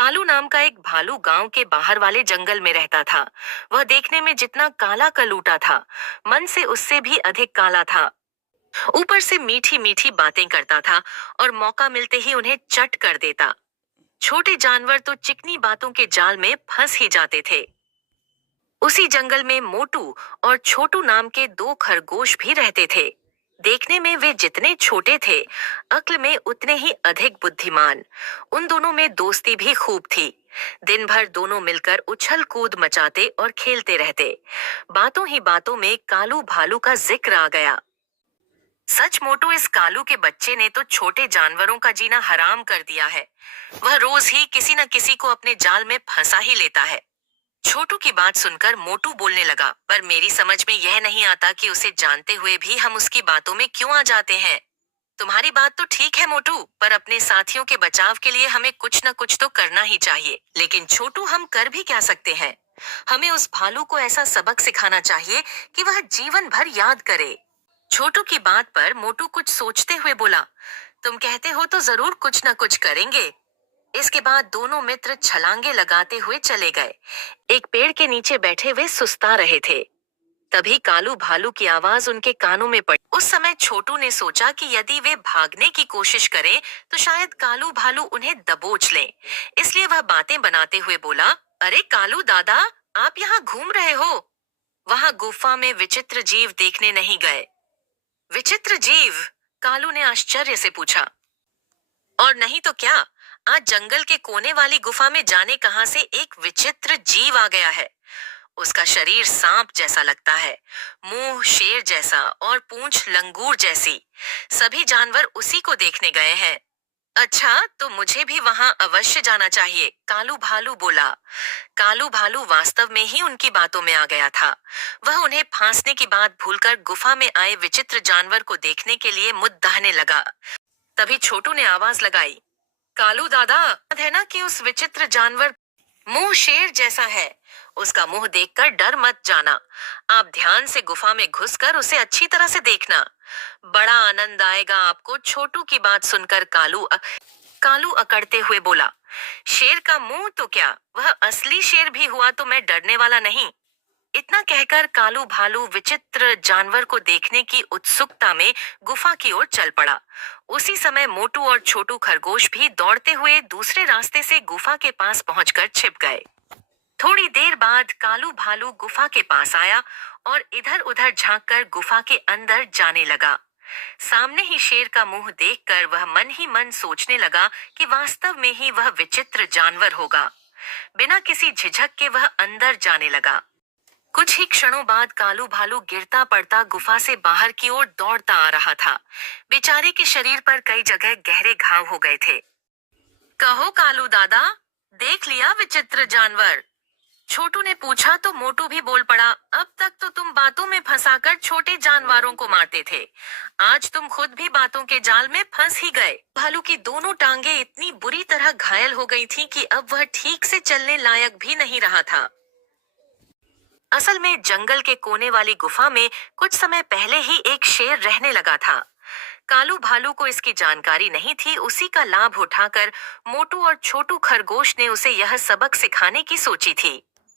कालू नाम का एक भालू गांव के बाहर वाले जंगल में रहता था। वह देखने में जितना काला कलूटा था, मन से उससे भी अधिक काला था। ऊपर से मीठी मीठी बातें करता था और मौका मिलते ही उन्हें चट कर देता। छोटे जानवर तो चिकनी बातों के जाल में फंस ही जाते थे। उसी जंगल में मोटू और छोटू नाम के दो खरगोश भी रहते थे। देखने में वे जितने छोटे थे, अक्ल में उतने ही अधिक बुद्धिमान। उन दोनों में दोस्ती भी खूब थी। दिन भर दोनों मिलकर उछल कूद मचाते और खेलते रहते। बातों ही बातों में कालू भालू का जिक्र आ गया। सच मोटू, इस कालू के बच्चे ने तो छोटे जानवरों का जीना हराम कर दिया है। वह रोज ही किसी न किसी को अपने जाल में फंसा ही लेता है। छोटू की बात सुनकर मोटू बोलने लगा, पर मेरी समझ में यह नहीं आता कि उसे जानते हुए भी हम उसकी बातों में क्यों आ जाते हैं। तुम्हारी बात तो ठीक है मोटू, पर अपने साथियों के बचाव के लिए हमें कुछ न कुछ तो करना ही चाहिए। लेकिन छोटू, हम कर भी क्या सकते हैं? हमें उस भालू को ऐसा सबक सिखाना चाहिए कि वह जीवन भर याद करे। छोटू की बात पर मोटू कुछ सोचते हुए बोला, तुम कहते हो तो जरूर कुछ न कुछ करेंगे। इसके बाद दोनों मित्र छलांगे लगाते हुए चले गए। एक पेड़ के नीचे बैठे वे सुस्ता रहे थे। तभी कालू भालू की आवाज उनके कानों में पड़ी। उस समय छोटू ने सोचा कि यदि वे भागने की कोशिश करें तो शायद कालू भालू उन्हें दबोच लें। इसलिए वह बातें बनाते हुए बोला, अरे कालू दादा, आप यहाँ घूम रहे हो? वहां गुफा में विचित्र जीव देखने नहीं गए? विचित्र जीव? कालू ने आश्चर्य से पूछा। और नहीं तो क्या, आज जंगल के कोने वाली गुफा में जाने कहां से एक विचित्र जीव आ गया है। उसका शरीर सांप जैसा लगता है, मुंह शेर जैसा और पूंछ लंगूर जैसी। सभी जानवर उसी को देखने गए हैं। अच्छा, तो मुझे भी वहां अवश्य जाना चाहिए, कालू भालू बोला। कालू भालू वास्तव में ही उनकी बातों में आ गया था। वह उन्हें फांसने की बात भूलकर गुफा में आए विचित्र जानवर को देखने के लिए मुद्दाहने लगा। तभी छोटू ने आवाज लगाई, कालू दादा, याद है ना कि उस विचित्र जानवर मुंह शेर जैसा है? उसका मुंह देखकर डर मत जाना। आप ध्यान से गुफा में घुसकर उसे अच्छी तरह से देखना। बड़ा आनंद आएगा आपको। छोटू की बात सुनकर कालू अकड़ते हुए बोला, शेर का मुंह तो क्या, वह असली शेर भी हुआ तो मैं डरने वाला नहीं। इतना कहकर कालू भालू विचित्र जानवर को देखने की उत्सुकता में गुफा की ओर चल पड़ा। उसी समय मोटू और छोटू खरगोश भी दौड़ते हुए दूसरे रास्ते से गुफा के पास पहुंचकर छिप गए। थोड़ी देर बाद कालू भालू गुफा के पास आया और इधर उधर झांककर गुफा के अंदर जाने लगा। सामने ही शेर का मुंह देखकर वह मन ही मन सोचने लगा कि वास्तव में ही वह विचित्र जानवर होगा। बिना किसी झिझक के वह अंदर जाने लगा। कुछ ही क्षणों बाद कालू भालू गिरता पड़ता गुफा से बाहर की ओर दौड़ता आ रहा था। बेचारे के शरीर पर कई जगह गहरे घाव हो गए थे। कहो कालू दादा, देख लिया विचित्र जानवर? छोटू ने पूछा तो मोटू भी बोल पड़ा, अब तक तो तुम बातों में फंसाकर छोटे जानवरों को मारते थे, आज तुम खुद भी बातों के जाल में फंस ही गए। भालू की दोनों टांगे इतनी बुरी तरह घायल हो गई थीं कि अब वह ठीक से चलने लायक भी नहीं रहा था। असल में जंगल के कोने वाली गुफा में कुछ समय पहले ही एक शेर रहने लगा था। कालू भालू को इसकी जानकारी नहीं थी। उसी का लाभ उठाकर मोटू और छोटू खरगोश ने उसे यह सबक सिखाने की सोची थी।